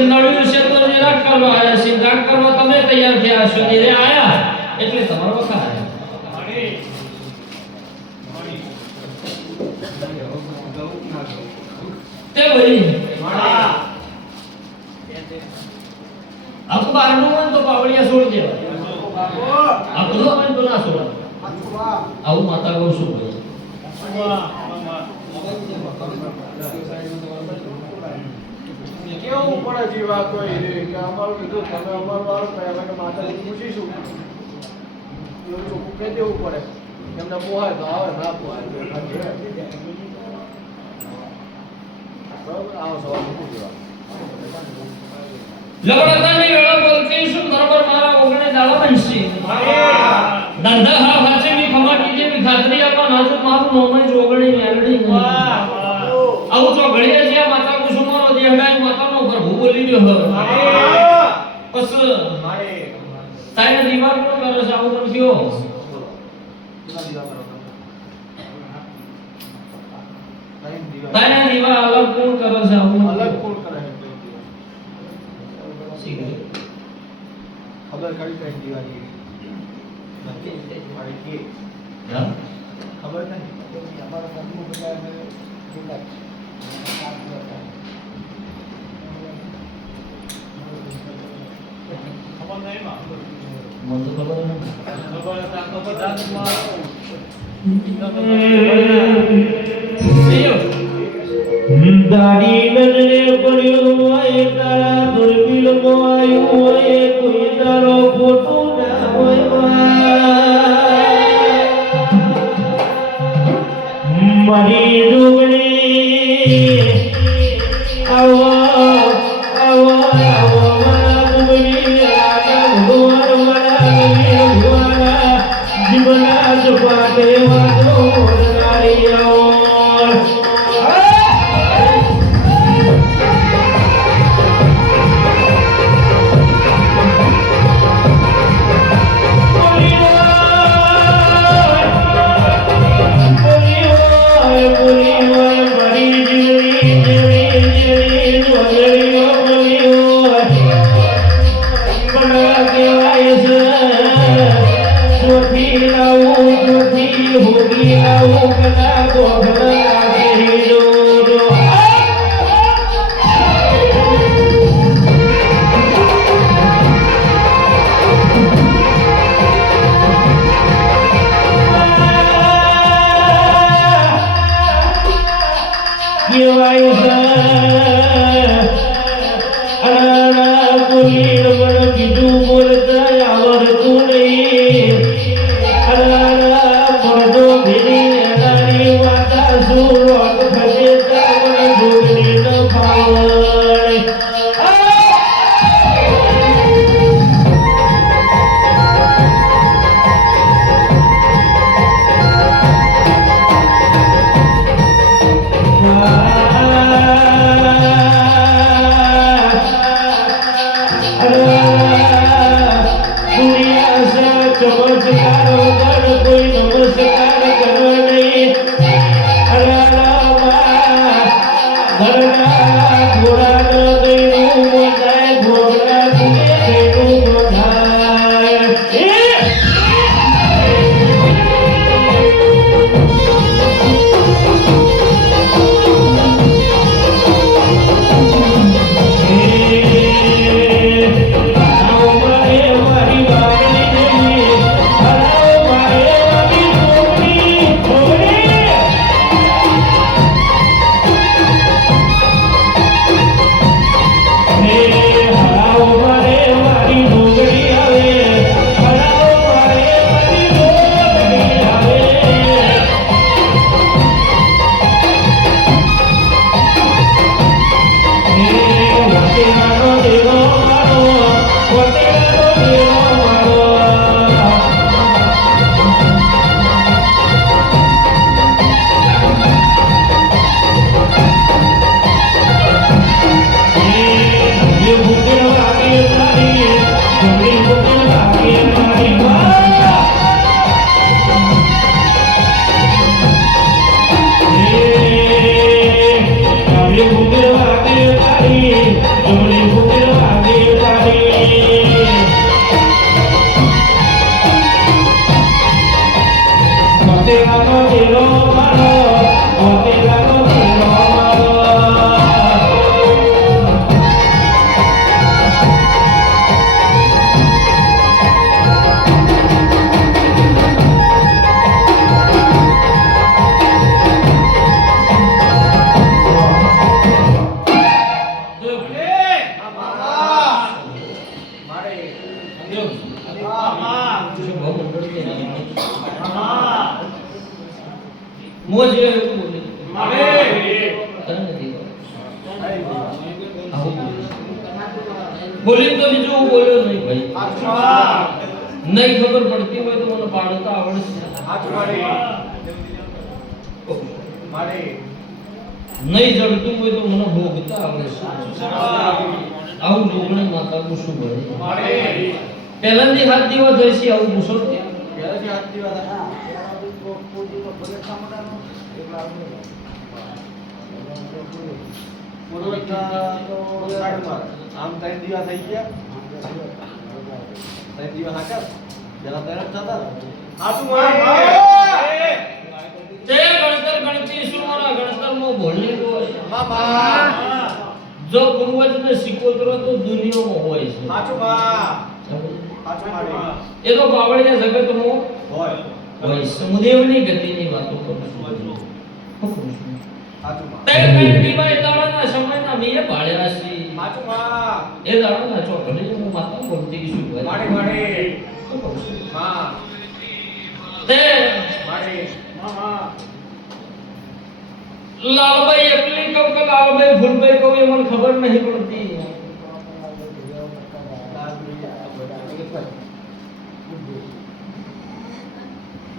નળ્યું છે તો નિરાક કરવા આયા છે ગાંઠ કરવા તમે તૈયાર થયા છો ને આયા એટલે તમારો વખા તે વળી આખું બહારનું હોય તો પાવડિયા છોડ દેવા આખું હોય તો ના છોડ આવું માતા ગૌ શું હોય કેવું પડે જીવા કોઈ રે કે અમારું કીધું તમે અમારું વાળું કહે કે માતાજી પૂછીશું એવું ચોખ્ખું કહી દેવું પડે એમને પોહાય તો આવે ના પોહાય બરાબર આવો સવાલ પૂછવા લગડતાની વેળા બોલતી શું બરાબર મારા ઓગણે દાડા બનશે ધંધા હા હાચે ની ખમાટી જેવી ખાતરી આપવા નાજુ મારું નોમય જોગણી મેલડી આવું તો ઘડીએ છે માતા કુસુમાનો દેહડાય માતાનો પ્રભુ બોલી રહ્યો હવે બસ તાઈને દીવા કોણ કરે છે આવું પણ કયો તાઈને દીવા અલગ કોણ કરે છે આવું અલગ કોણ કરે ખબર કાઢી કઈ દીવાની નથી મારી કે ખબર નહીં અમારા કામનું બતાવે બોલા ખબર નહીં માં મને તો ખબર નથી ખબર હતા તો બધામાં દાડી નજરે પડ્યો હોય તારા દુર્બીલમાં આવ્યું હોય કોઈ તારો ફોટો ના હોય મારી જોગણી આવો આવો આવો મારા જોગણી રાજા ભગવાન મારા ભગવાન જીવના જપાટે વાતો નારી આવો You are બોલી તો બીજું હું બોલ્યો નહીં ભાઈ. હાચું નહીં ખબર પડતી હોય તો મને પાડતા આવડશે. હાચું માડી માડી નહીં જડતું હોય તો મને ભોગતા આવડશે. આવું જોગણી માતાનું શું બોલે? માડી પહેલાથી હાથ દીવા થઈ છે આવું પૂછો તે. પહેલાથી હાથ દીવા હતા આમ ત્રણ દીવા થઈ ગયા ત્રણ દીવા હાચા જરા તરત થતા હાચું તે ગણતર ગણતી સુમારા ગણતરમાં ભોળની હોય. મામા જો પૂર્વજને સિકોતરો તો દુનિયામાં હોય છે. હાચું હાચું માડી એ તો બાવળિયા જગતમાં હોય હોય. સમુદેવની ગતિની વાતો કરું છું. હાચું તે કઈ દીવાય દાડાના સમયના મેં ભાળ્યા છે. હાચું એ દાડાના ચોકડે હું માતા બોલતી કે શું કરે? માડી માડી હા તે માડી મામા લાલભાઈ એકલી કહું કે લાલભાઈ ફૂલભાઈ કહું એ મને ખબર નહીં પડતી.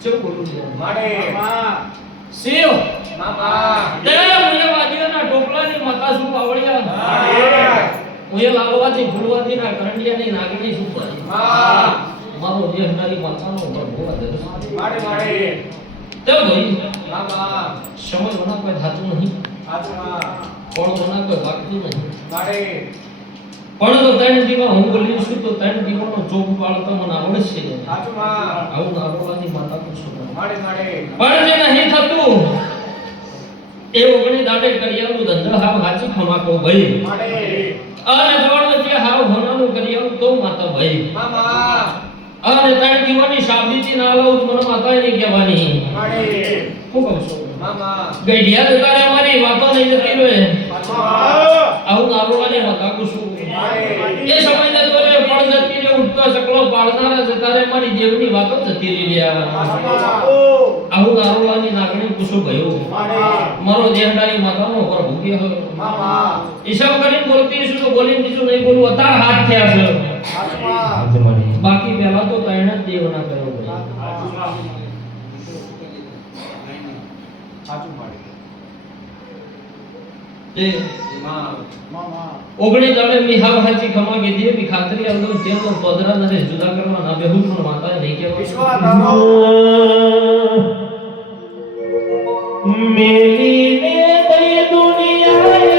ચો બોલું છે માડી મામા શિવ મામા તે મને વાદીઓના ટોપલાની માતા શું પાવળિયા. માડી હું એ લાલવાથી ફૂલવાથી ના કરંડિયાની નાગણી શું પાડી. હા મારો જે હંડારી માતાનો પ્રભુ આદર માડી માડી તે ભાઈ મામા સમય વના કોઈ થાતું નહીં. હાચું પણ વના કોઈ વાગતું નહીં. માડી પણ તો ત્રણ દીવા હું બોલી છું તો ત્રણ દીવાનો ચોક પાડતો મને આવડશે. હાચું આવું નારોવાની માતા પૂછું. માડી માડી પણ જે નહીં થતું એ ઓગણી દાડે કરિયાનું ધંધળ હાવ હાચી ખમા કહું ભાઈ. માડી અને જવાનું જે હાવ હોનાનું કરિયાનું તો માતા ભાઈ. મામા અને ત્રણ દીવાની સાબિતી ના લાવું તો મને માતા નહીં કહેવાની. માડી હું કહું છું મામા ગઈઢિયા જતા રે અમારી વાતો નહીં જતી રહે. હાચું આવું નારોવાની માતા પૂછું. માડી એ સમય જતો રે પણ જતી રે ઉઠતો ચકલો પાડનારા જતા રે મારી દેવની વાતો જતી રહી રહ્યા. આવું નારોવાની નાગણી પૂછું ભયું. મારો દેહડાની માતાનો પર ભૂખ્ય હોય. મામા હિસાબ કરીને બોલતી છું તો બોલીને બીજું નહીં બોલું. અતાર હાથ થયા છે. બાકી પહેલા તો ત્રણ જ દેવના કર્યો ભાઈ. હાચું માડી તે મામા ઓગણી દાડે મી હાવ હાચી ખમા કીધી બી ખાતરી આવતો જેમ તો પદરા નરે જુદા કરવા ના બેહું પણ માતાએ નહીં કહેવાનું. વિશ્વા તારો મેલીને દઈ દુનિયાએ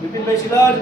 બિપિનભાઈ સિલાજ